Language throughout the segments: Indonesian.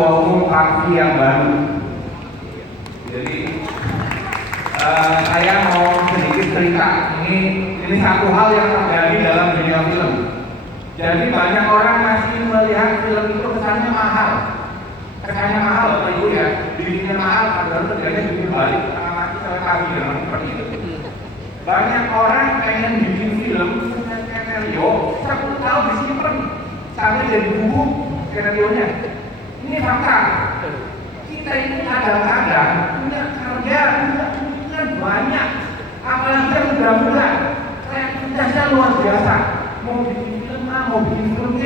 ketua umum partai yang baru. Jadi saya mau sedikit cerita. Ini satu hal yang terjadi dalam dunia film. Jadi banyak orang masih melihat film itu kesannya mahal. Kesannya mahal, Bapak Ibu ya. Dibikinnya mahal, padahal terjadi bikin balik setengah mati sampai pagi dengan seperti itu. Banyak orang pengen bikin film skenario 10 tahun disimpan sampai jadi buku skenario-nya. Ini fakta. Kita ini kadang-kadang punya karya, punya pikiran banyak, apalagi yang muda-muda, kreativitasnya luar biasa. Mau bikin film A, mau bikin film B,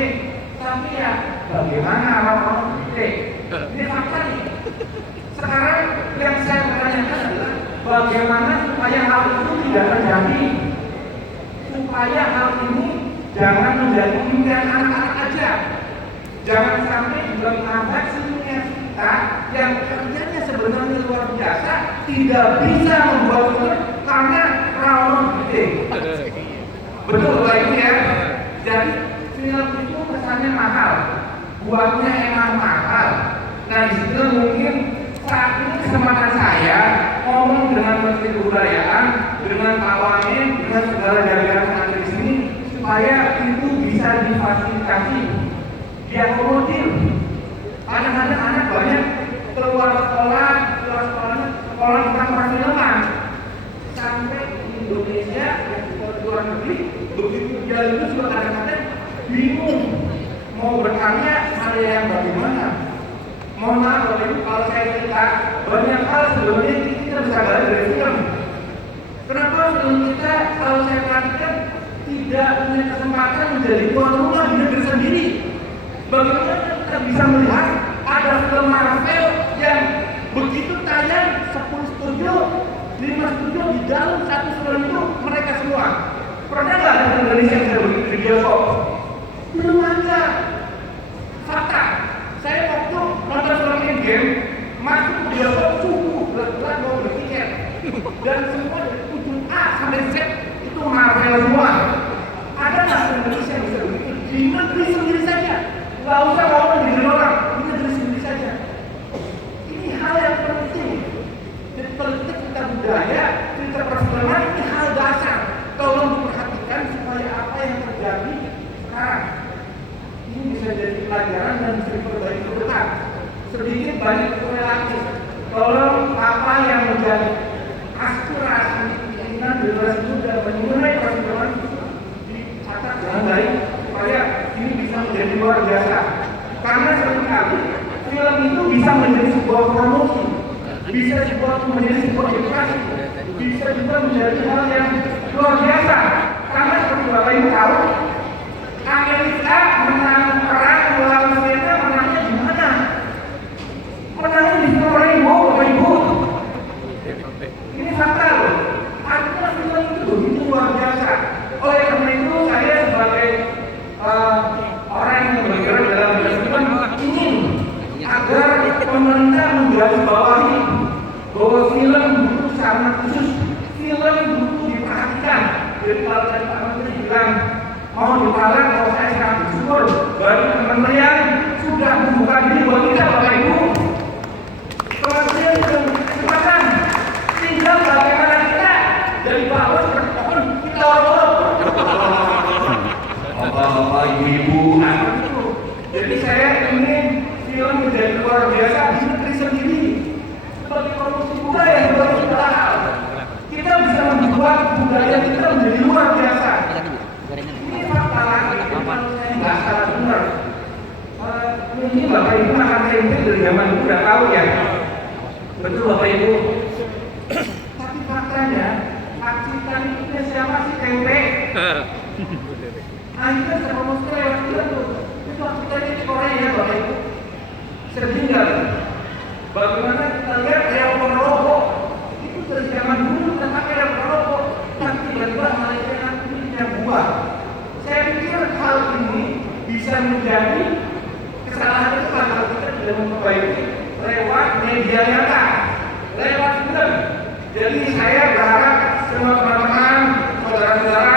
tapi ya bagaimana orang-orang gede? Ini fakta nih. Sekarang yang saya bertanyakan adalah bagaimana supaya hal itu tidak terjadi, supaya hal ini jangan menjadi impian anak-anak aja. Jangan sampai menambah sinergitas kita yang kerjanya sebenarnya luar biasa tidak bisa membuat film karena terlalu gede. Betul Pak Ibu ya. Jadi film itu kesannya mahal, buatnya emang mahal. Nah disitu mungkin saat ini kesempatan saya ngomong dengan Menteri Kebudayaan, dengan Pak Wamen, dengan segala jajaran yang ada di sini supaya itu bisa difasilitasi, diakomodir. Kadang-kadang anak banyak keluar sekolahnya sekolah tentang perfilman sampai di Indonesia dan di luar negeri begitu jalan itu juga kadang-kadang bingung mau berkarya mana yang bagaimana. Mohon maaf Bapak Ibu kalau saya cerita banyak hal sebelumnya kita bisa belajar dari film. Kenapa film kita kalau saya perhatikan tidak punya kesempatan menjadi tuan rumah di negeri sendiri? Bagaimana kita bisa melihat ada film Marvel yang begitu tayang 10 studio, 5 studio di dalam satu film itu mereka semua. Pernah nggak ada Indonesia yang begitu di bioskop? Belum ada. Fakta. Saya waktu nonton film Endgame masuk ke bioskop subuh, berat-berat mau beli tiket dan semua dari ujung A sampai Z itu Marvel semua. Ada nggak Indonesia yang bisa begitu? Di negeri sendiri saja. Nggak usah ngomong di orang, di negeri sendiri saja. Ini hal yang penting. Jadi politik kita budaya, kita perfilman ini hal dasar. Tolong diperhatikan supaya apa yang terjadi sekarang ini bisa jadi pelajaran dan bisa diperbaiki ke depan. Sedikit banyak korelasi. Tolong apa yang menjadi aspirasi keinginan generasi muda mengenai perfilman dicatat dengan baik supaya ini bisa menjadi luar biasa. Karena seringkali film itu bisa menjadi sebuah promosi, bisa menjadi sebuah edukasi, bisa juga menjadi hal yang luar biasa. Karena seperti Bapak Ibu tahu, Amerika menang perang melawan Vietnam, menangnya di mana? Menangnya di Korea, Bapak Ibu. Ini fakta loh. Artinya film itu begitu luar biasa. Oleh karena itu saya sebagai orang yang bergerak dalam film ingin agar pemerintah menggarisbawahi bahwa film butuh sarana khusus, film butuh diperhatikan. Jadi kalau tadi Pak Menteri bilang mau ditarik, kalau saya sangat bersyukur bagi kementerian sudah membuka diri buat kita Bapak Ibu. Kementerian sudah kesempatan, tinggal bagaimana kita dari bawah seperti pohon kita orang-orang. Bapak-bapak, ibu-ibu, anak itu. Jadi saya ingin film menjadi luar biasa di negeri sendiri. Sebagai promosi budaya, sebagai segala hal. Kita bisa membuat budaya kita menjadi luar biasa. Ini fakta lagi, kalau saya nggak salah benar. Ini Bapak Ibu makan tempe dari zaman dulu udah tahu ya. Betul Bapak Ibu. Tapi faktanya, Pak Cita ini siapa sih tempe? Nah itu bisa promosi lewat film tuh. Itu kita ini di Korea ya Bapak Ibu. Sehingga bagaimana kita lihat yang merokok itu dari zaman dulu kita pakai yang merokok, tapi tiba-tiba Malaysia nanti yang buah. Saya pikir hal ini bisa menjadi kesalahan itu kalau kita tidak memperbaiki lewat media nyata, lewat film. Jadi saya berharap semua teman-teman, saudara-saudara